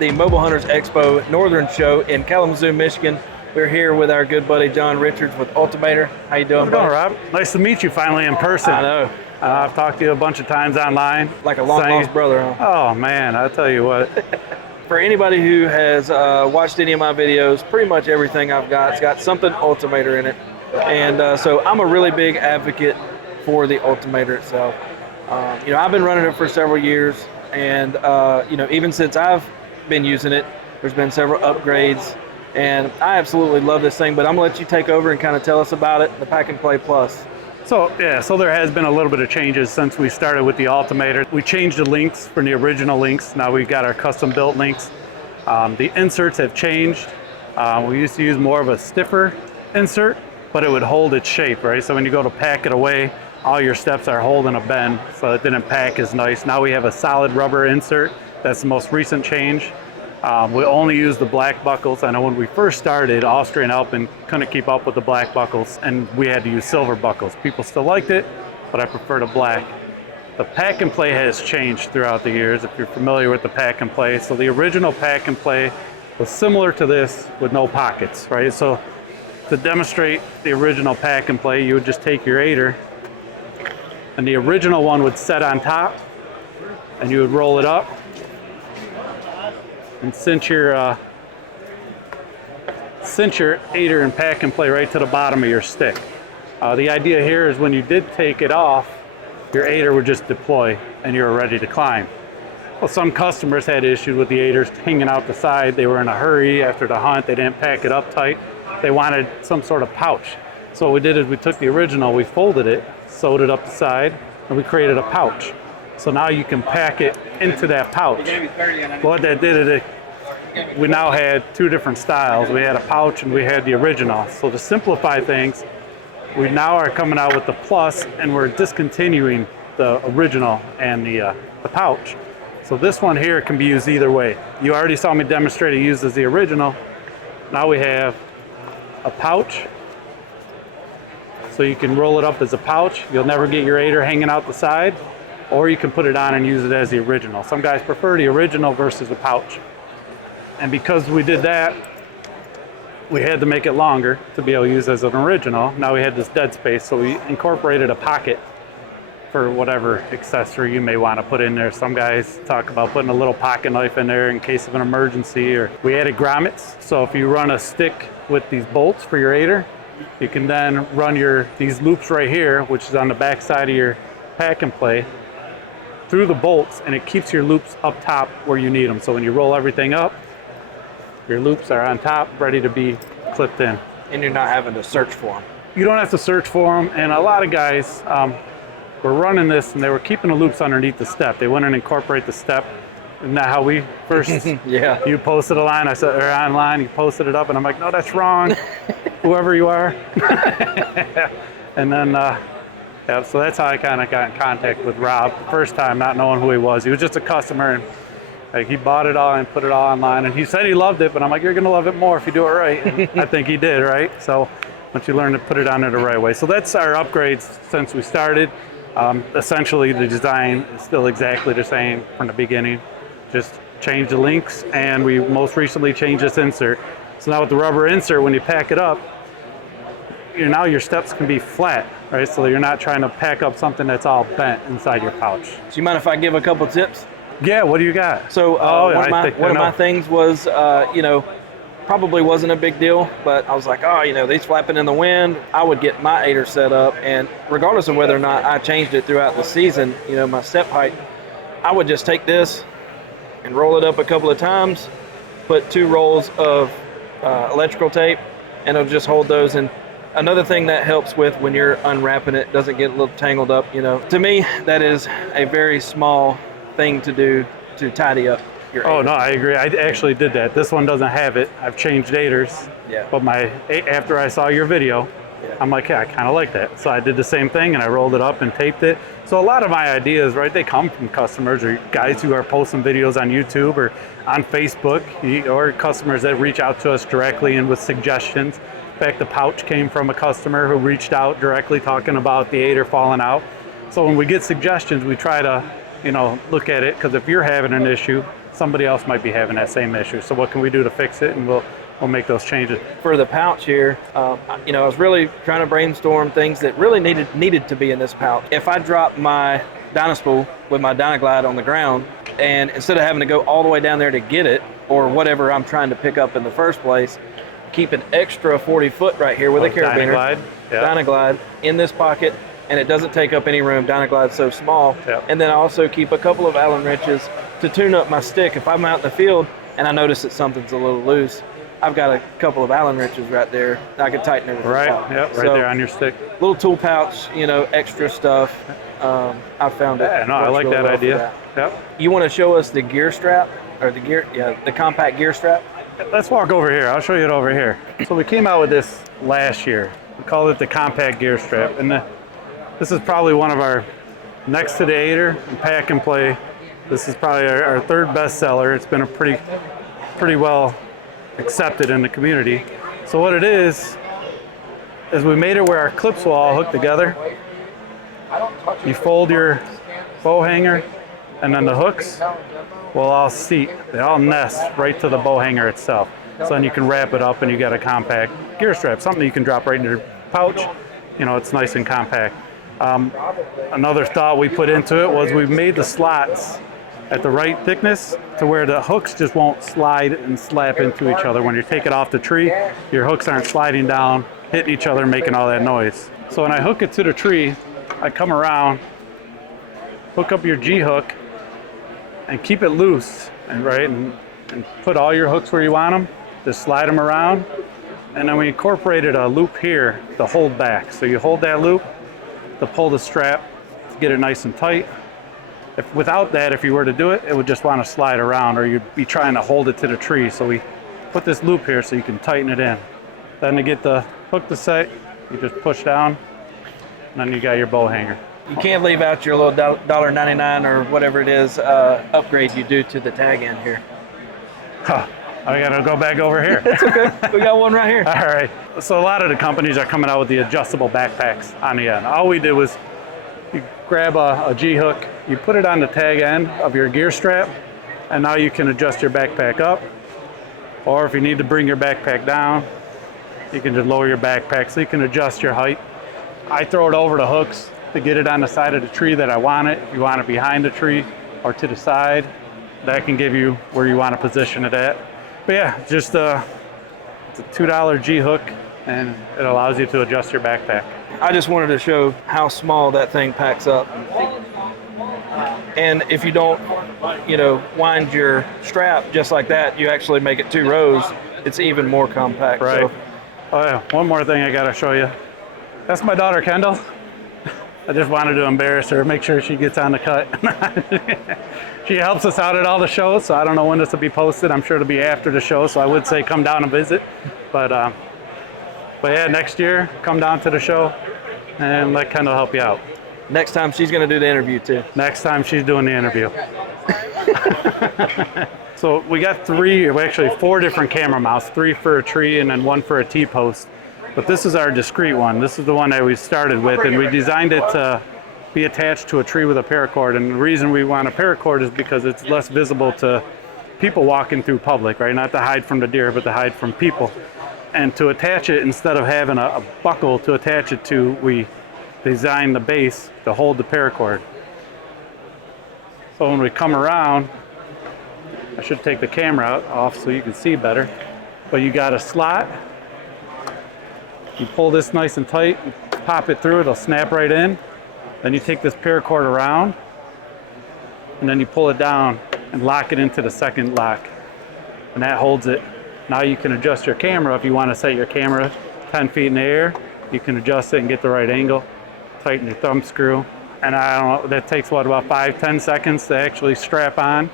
at the Mobile Hunters EXPO Northern Show in Kalamazoo, Michigan. We're here with our good buddy John Richards with Ultimaider. How you doing, buddy? Rob? Nice to meet you finally in person. I know. I've talked to you a bunch of times online. Like a long-lost brother, huh? Oh, man, I'll tell you what. For anybody who has watched any of my videos, pretty much everything I've got, it's got something Ultimaider in it. And so I'm a really big advocate for the Ultimaider itself. You know, I've been running it for several years, and you know, even since I've been using it, there's been several upgrades, and I absolutely love this thing. But I'm gonna let you take over and kind of tell us about it, the Pack and Play Plus. So yeah, so there has been a little bit of changes since we started with the Ultimaider. We changed the links from the original links. Now we've got our custom built links. The inserts have changed. We used to use more of a stiffer insert, but it would hold its shape, right? So when you go to pack it away, all your steps are holding a bend, so it didn't pack as nice. Now we have a solid rubber insert. That's the most recent change. We only use the black buckles. I know when we first started, Austrian Alpen couldn't keep up with the black buckles, and we had to use silver buckles. People still liked it, but I prefer the black. The Pack and Play has changed throughout the years, if you're familiar with the Pack and Play. So the original Pack and Play was similar to this with no pockets, right? So to demonstrate the original Pack and Play, you would just take your aider, and the original one would set on top, and you would roll it up and cinch your aider and Pack and Play right to the bottom of your stick. The idea here is when you did take it off, your aider would just deploy and you were ready to climb. Well, some customers had issues with the aiders hanging out the side. They were in a hurry after the hunt. They didn't pack it up tight. They wanted some sort of pouch. So what we did is we took the original, we folded it, sewed it up the side, and we created a pouch. So now you can pack it into that pouch. What that did is we now had two different styles. We had a pouch and we had the original. So to simplify things, we now are coming out with the Plus, and we're discontinuing the original and the pouch. So this one here can be used either way. You already saw me demonstrate it used as the original. Now we have a pouch. So you can roll it up as a pouch. You'll never get your aider hanging out the side, or you can put it on and use it as the original. Some guys prefer the original versus a pouch. And because we did that, we had to make it longer to be able to use as an original. Now we had this dead space, so we incorporated a pocket for whatever accessory you may want to put in there. Some guys talk about putting a little pocket knife in there in case of an emergency. Or we added grommets, so if you run a stick with these bolts for your aider, you can then run these loops right here, which is on the back side of your Pack and Play, through the bolts, and it keeps your loops up top where you need them. So when you roll everything up, your loops are on top, ready to be clipped in. And you're not having to search for them. You don't have to search for them, and a lot of guys were running this, and they were keeping the loops underneath the step. They wouldn't incorporate the step. Isn't that how we first, yeah. You posted a line, I said, or online, you posted it up, and I'm like, no, that's wrong, whoever you are. And then, yeah, so that's how I kind of got in contact with Rob the first time, not knowing who he was. He was just a customer, and like, he bought it all and put it all online, and he said he loved it, but I'm like, you're gonna love it more if you do it right. And I think he did, right? So once you learn to put it on there the right way. So that's our upgrades since we started. Essentially, the design is still exactly the same from the beginning. Just changed the links, and we most recently changed this insert. So now with the rubber insert, when you pack it up, now your steps can be flat, right? So you're not trying to pack up something that's all bent inside your pouch. So you mind if I give a couple tips? Yeah, what do you got? So one of my things was, you know, probably wasn't a big deal, but I was like, oh, you know, these flapping in the wind, I would get my aider set up, and regardless of whether or not I changed it throughout the season, you know, my step height, I would just take this and roll it up a couple of times, put 2 rolls of electrical tape, and it'll just hold those. And another thing that helps with when you're unwrapping it, doesn't get a little tangled up, you know. To me, that is a very small thing to do to tidy up your aider. Oh no, I agree. I actually did that. This one doesn't have it. I've changed aiders. Yeah. But after I saw your video, yeah, I'm like, yeah, I kind of like that. So I did the same thing, and I rolled it up and taped it. So a lot of my ideas, right, they come from customers or guys who are posting videos on YouTube or on Facebook, or customers that reach out to us directly and with suggestions. In fact, the pouch came from a customer who reached out directly talking about the aider falling out. So when we get suggestions, we try to, you know, look at it, because if you're having an issue, somebody else might be having that same issue. So what can we do to fix it? And we'll make those changes. For the pouch here, you know, I was really trying to brainstorm things that really needed to be in this pouch. If I drop my Dynaspool with my Dynaglide on the ground, and instead of having to go all the way down there to get it, or whatever I'm trying to pick up in the first place, keep an extra 40-foot right here with a carabiner, Dynaglide, yep. Dynaglide in this pocket, and it doesn't take up any room. Dynaglide's so small. Yep. And then I also keep a couple of Allen wrenches to tune up my stick. If I'm out in the field and I notice that something's a little loose, I've got a couple of Allen wrenches right there. I can tighten everything right, up. Yep, right So, there on your stick. Little tool pouch, you know, extra stuff. I found it. Yeah, no, I works like really that well for idea. that. Yep. You want to show us the gear strap, or the compact gear strap? Let's walk over here. I'll show you it over here. So we came out with this last year. We called it the compact gear strap, and this is probably one of our, next to the Aider and Pack and Play, this is probably our third best seller. It's been a pretty well accepted in the community. So what it is we made it where our clips will all hook together. You fold your bow hanger, and then the hooks will all seat. They all nest right to the bow hanger itself. So then you can wrap it up and you got a compact gear strap, something you can drop right in your pouch. You know, it's nice and compact. Another thought we put into it was we made the slots at the right thickness to where the hooks just won't slide and slap into each other. When you take it off the tree, your hooks aren't sliding down, hitting each other, making all that noise. So when I hook it to the tree, I come around, hook up your G-hook, and keep it loose, and put all your hooks where you want them. Just slide them around, and then we incorporated a loop here to hold back. So you hold that loop to pull the strap to get it nice and tight. Without that, if you were to do it, it would just want to slide around, or you'd be trying to hold it to the tree. So we put this loop here so you can tighten it in. Then to get the hook to set, you just push down, and then you got your bow hanger. You can't leave out your little $1.99 or whatever it is upgrade you do to the tag end here. Huh. I gotta go back over here. It's okay. We got one right here. All right. So a lot of the companies are coming out with the adjustable backpacks on the end. All we did was you grab a G-hook, you put it on the tag end of your gear strap, and now you can adjust your backpack up. Or if you need to bring your backpack down, you can just lower your backpack so you can adjust your height. I throw it over the hooks to get it on the side of the tree that I want it. If you want it behind the tree or to the side, that can give you where you want to position it at. But yeah, just it's a $2 G-hook, and it allows you to adjust your backpack. I just wanted to show how small that thing packs up. And if you don't, you know, wind your strap just like that, you actually make it 2 rows, it's even more compact. Right. So, oh yeah, one more thing I gotta show you. That's my daughter, Kendall. I just wanted to embarrass her, make sure she gets on the cut. She helps us out at all the shows, so I don't know when this will be posted. I'm sure it'll be after the show, so I would say come down and visit. But yeah, next year, come down to the show and let Kendall help you out. next time she's going to do the interview too. Next time she's doing the interview. So we got 4 different camera mounts, 3 for a tree and then 1 for a T-post. But this is our discrete one. This is the one that we started with, and we designed it to be attached to a tree with a paracord. And the reason we want a paracord is because it's less visible to people walking through public, right? Not to hide from the deer, but to hide from people. And to attach it, instead of having a buckle to attach it to, we designed the base to hold the paracord. So when we come around, I should take the camera off so you can see better, but you got a slot. You pull this nice and tight, pop it through, it'll snap right in. Then you take this paracord around, and then you pull it down and lock it into the second lock. And that holds it. Now you can adjust your camera. If you want to set your camera 10 feet in the air, you can adjust it and get the right angle. Tighten your thumb screw. And I don't know, that takes what, about 5-10 seconds to actually strap on.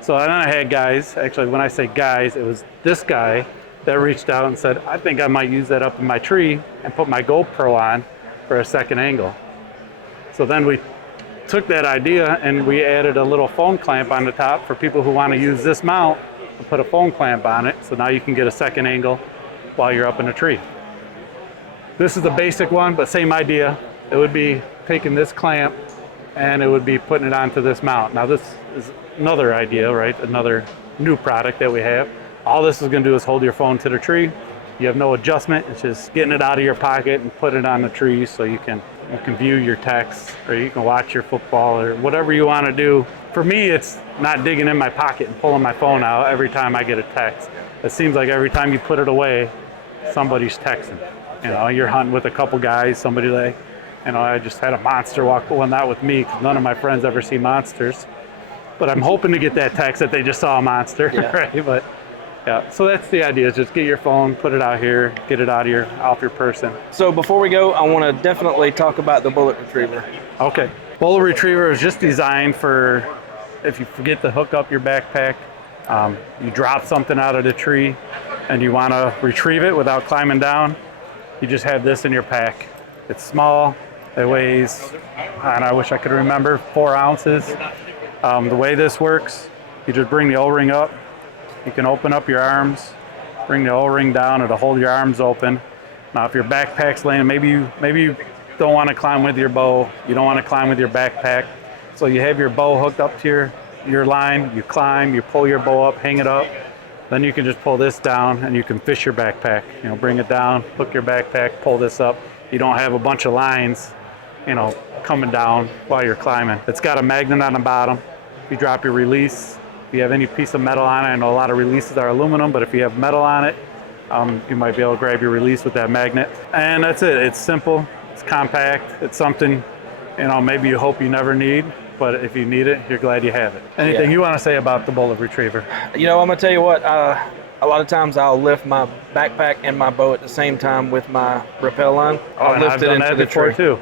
So then I had guys, actually when I say guys, it was this guy that reached out and said, I think I might use that up in my tree and put my GoPro on for a second angle. So then we took that idea and we added a little phone clamp on the top for people who want to use this mount and put a phone clamp on it. So now you can get a second angle while you're up in a tree. This is the basic one, but same idea. It would be taking this clamp and it would be putting it onto this mount. Now this is another idea, right? Another new product that we have. All this is going to do is hold your phone to the tree. You have no adjustment. It's just getting it out of your pocket and put it on the tree so you can view your text, or you can watch your football, or whatever you want to do. For me, it's not digging in my pocket and pulling my phone out every time I get a text. It seems like every time you put it away, somebody's texting. You know, you're hunting with a couple guys, somebody like, you know, I just had a monster walk, well, not with me, because none of my friends ever see monsters. But I'm hoping to get that text that they just saw a monster, right? But yeah, so that's the idea, is just get your phone, put it out here, get it out of off your person. So before we go, I want to definitely talk about the bullet retriever. Okay. Bullet retriever is just designed for if you forget to hook up your backpack, you drop something out of the tree and you want to retrieve it without climbing down, you just have this in your pack. It's small, it weighs, and I wish I could remember, 4 ounces. The way this works, you just bring the O-ring up. You can open up your arms, bring the O-ring down, it'll hold your arms open. Now if your backpack's laying, maybe you don't want to climb with your bow, you don't want to climb with your backpack, so you have your bow hooked up to your line, you climb, you pull your bow up, hang it up, then you can just pull this down and you can fish your backpack. You know, bring it down, hook your backpack, pull this up. You don't have a bunch of lines, you know, coming down while you're climbing. It's got a magnet on the bottom. If you drop your release, if you have any piece of metal on it, I know a lot of releases are aluminum, but if you have metal on it, you might be able to grab your release with that magnet. And that's it. It's simple, it's compact, it's something, you know, maybe you hope you never need, but if you need it, you're glad you have it. Anything you want to say about the bullet retriever? You know, I'm gonna tell you what, a lot of times I'll lift my backpack and my bow at the same time with my rappel line. I'll lift I've it done into that the before tree. too.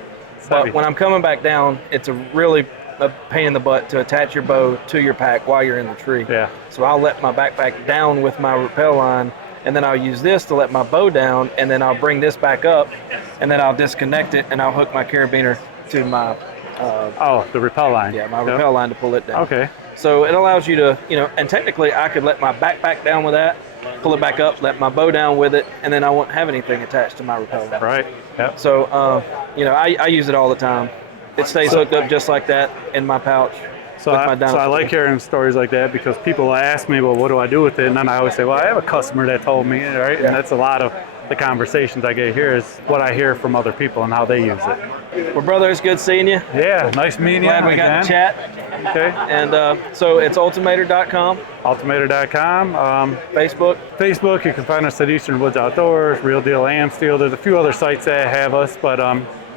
But when I'm coming back down, it's a really a pain in the butt to attach your bow to your pack while you're in the tree. Yeah. So I'll let my backpack down with my rappel line, and then I'll use this to let my bow down, and then I'll bring this back up, and then I'll disconnect it, and I'll hook my carabiner to my the rappel line. Yeah, my rappel line to pull it down. Okay. So it allows you to, you know, and technically I could let my backpack down with that, pull it back up, let my bow down with it, and then I won't have anything attached to my rappel line. Right. Yep. So, you know, I use it all the time. It stays hooked up just like that in my pouch. So I like hearing stories like that, because people ask me, well, what do I do with it? And then I always say, well, I have a customer that told me, right? Yeah. And that's a lot of the conversations I get here, is what I hear from other people and how they use it. Well, brother, it's good seeing you. Yeah, nice meeting you. Glad we got to chat. Okay. And so it's ultimaider.com. Ultimaider.com. Facebook, you can find us at Eastern Woods Outdoors, Real Deal Amsteel. There's a few other sites that have us, but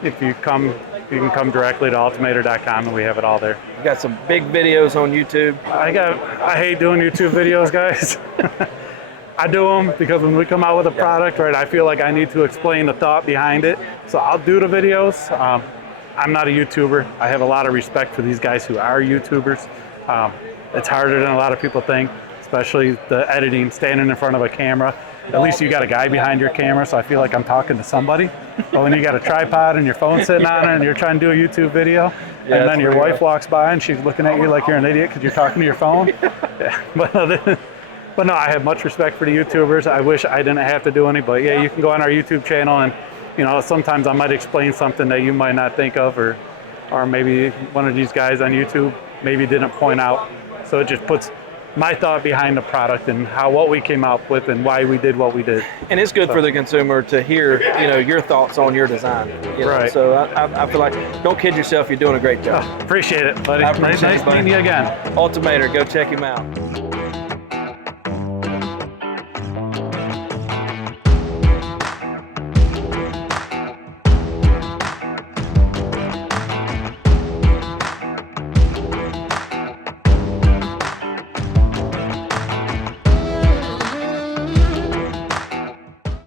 if you can come directly to ultimaider.com and we have it all there. We got some big videos on YouTube. I hate doing YouTube videos, guys. I do them because when we come out with a product, right, I feel like I need to explain the thought behind it. So I'll do the videos. I'm not a YouTuber. I have a lot of respect for these guys who are YouTubers. It's harder than a lot of people think, especially the editing, standing in front of a camera. At least you got a guy behind your camera, so I feel like I'm talking to somebody. But when you got a tripod and your phone sitting on it and you're trying to do a YouTube video, and then your wife walks by and she's looking at you like you're an idiot because you're talking to your phone. But no, I have much respect for the YouTubers. I wish I didn't have to do any, but yeah, you can go on our YouTube channel, and you know, sometimes I might explain something that you might not think of, or maybe one of these guys on YouTube maybe didn't point out. So it just puts my thought behind the product and what we came up with and why we did what we did. And it's good for the consumer to hear, you know, your thoughts on your design. You know? Right. So I feel like, don't kid yourself, you're doing a great job. Appreciate it, buddy. I appreciate nice it, buddy. meeting you again. Ultimaider, go check him out.